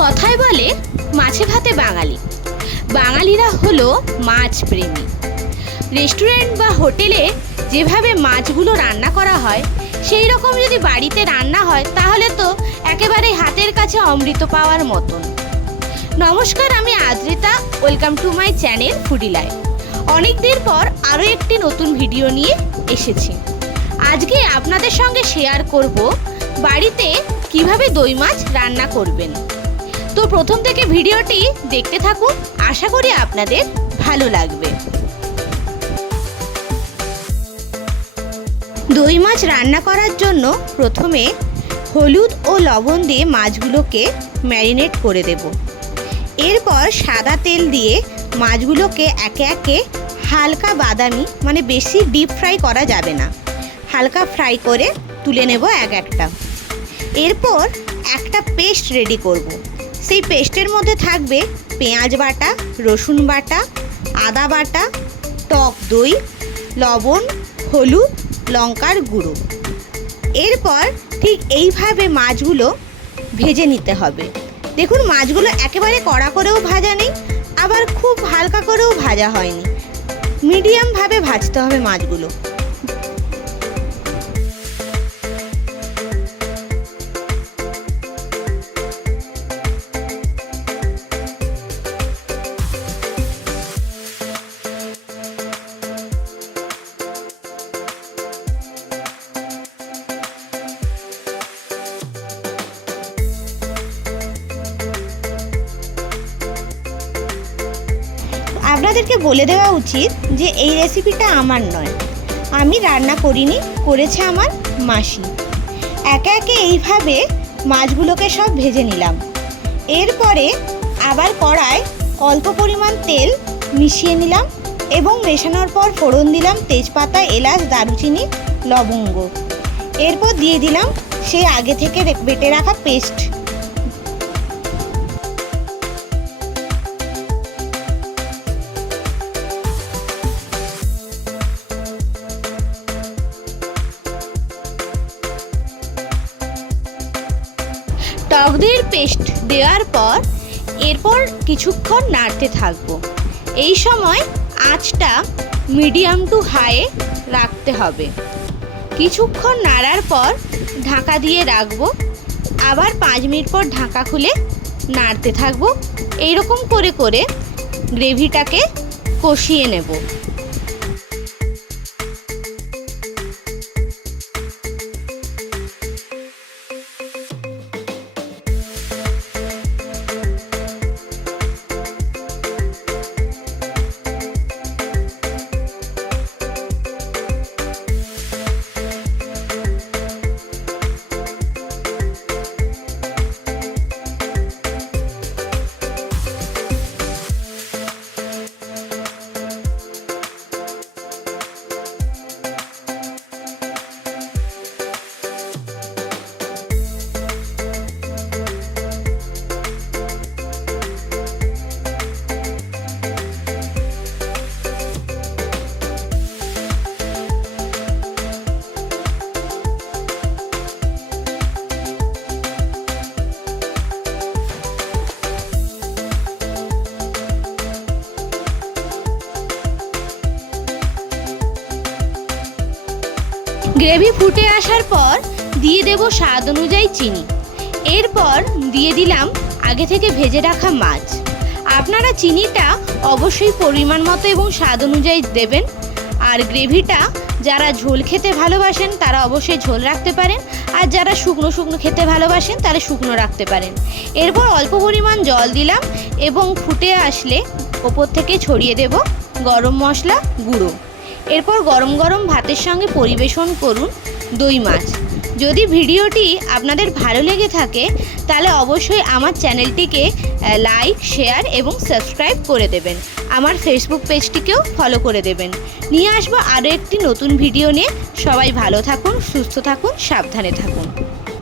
কথায় বলে মাছে ভাতে বাঙালি। বাঙালিরা হলো মাছ প্রেমী। রেস্টুরেন্ট বা হোটেলে যেভাবে মাছগুলো রান্না করা হয় সেই রকম যদি বাড়িতে রান্না হয় তাহলে তো একেবারে হাতের কাছে অমৃত পাওয়ার মতন। নমস্কার, আমি Adrita. Welcome to my channel foodie life. অনেক দিন পর আরও একটি নতুন ভিডিও নিয়ে এসেছি। আজকে আপনাদের সঙ্গে শেয়ার করব বাড়িতে কিভাবে দই মাছ রান্না করবেন। তো প্রথম থেকে ভিডিওটি দেখতে থাকুন, আশা করি আপনাদের ভালো লাগবে। দই মাছ রান্না করার জন্য প্রথমে হলুদ ও লবণ দিয়ে মাছগুলোকে ম্যারিনেট করে দেব। এরপর সাদা তেল দিয়ে মাছগুলোকে একে একে হালকা বাদামি, মানে বেশি ডিপ ফ্রাই করা যাবে না, হালকা ফ্রাই করে তুলে নেব এক একটা। এরপর একটা পেস্ট রেডি করব। সেই পেস্টের মধ্যে থাকবে পেঁয়াজ বাটা, রসুন বাটা, আদা বাটা, টক দই, লবণ, হলুদ, লঙ্কার গুঁড়ো। এরপর ঠিক এইভাবে মাছগুলো ভেজে নিতে হবে। দেখুন, মাছগুলো একেবারে কড়া করেও ভাজা নেই, আবার খুব হালকা করেও ভাজা হয়নি, মিডিয়ামভাবে ভাজতে হবে মাছগুলো। আপনাদেরকে বলে দেওয়া উচিত যে এই রেসিপিটা আমার নয়, আমি রান্না করিনি, করেছে আমার মাসি। একে একে এইভাবে মাছগুলোকে সব ভেজে নিলাম। এরপরে আবার কড়ায় অল্প পরিমাণ তেল মিশিয়ে নিলাম এবং মেশানোর পর ফোড়ন দিলাম তেজপাতা, এলাচ, দারুচিনি, লবঙ্গ। এরপর দিয়ে দিলাম সেই আগে থেকে বেটে রাখা পেস্ট। টক দইয়ের পেস্ট দেওয়ার পর এরপর কিছুক্ষণ নাড়তে থাকবো। এই সময় আঁচটা মিডিয়াম টু হাইয়ে রাখতে হবে। কিছুক্ষণ নাড়ার পর ঢাকা দিয়ে রাখবো। আবার 5 মিনিট পর ঢাকা খুলে নাড়তে থাকবো। এইরকম করে করে গ্রেভিটাকে কষিয়ে নেব। গ্রেভি ফুটে আসার পর দিয়ে দেব স্বাদ অনুযায়ী চিনি। এরপর দিয়ে দিলাম আগে থেকে ভেজে রাখা মাছ। আপনারা চিনিটা অবশ্যই পরিমাণ মতো এবং স্বাদ অনুযায়ী দেবেন। আর গ্রেভিটা যারা ঝোল খেতে ভালোবাসেন তারা অবশ্যই ঝোল রাখতে পারেন, আর যারা শুকনো শুকনো খেতে ভালোবাসেন তারা শুকনো রাখতে পারেন। এরপর অল্প পরিমাণ জল দিলাম এবং ফুটে আসলে ওপর থেকে ছড়িয়ে দেব গরম মশলা গুঁড়ো। এরপর গরম গরম ভাতের সঙ্গে পরিবেশন করুন দই মাছ। যদি ভিডিওটি আপনাদের ভালো লেগে থাকে তাহলে অবশ্যই আমার চ্যানেলটিকে লাইক, শেয়ার এবং সাবস্ক্রাইব করে দেবেন। আমার ফেসবুক পেজটিকেও ফলো করে দেবেন। নিয়ে আসবো আরও একটি নতুন ভিডিও নিয়ে। সবাই ভালো থাকুন, সুস্থ থাকুন, সাবধানে থাকুন।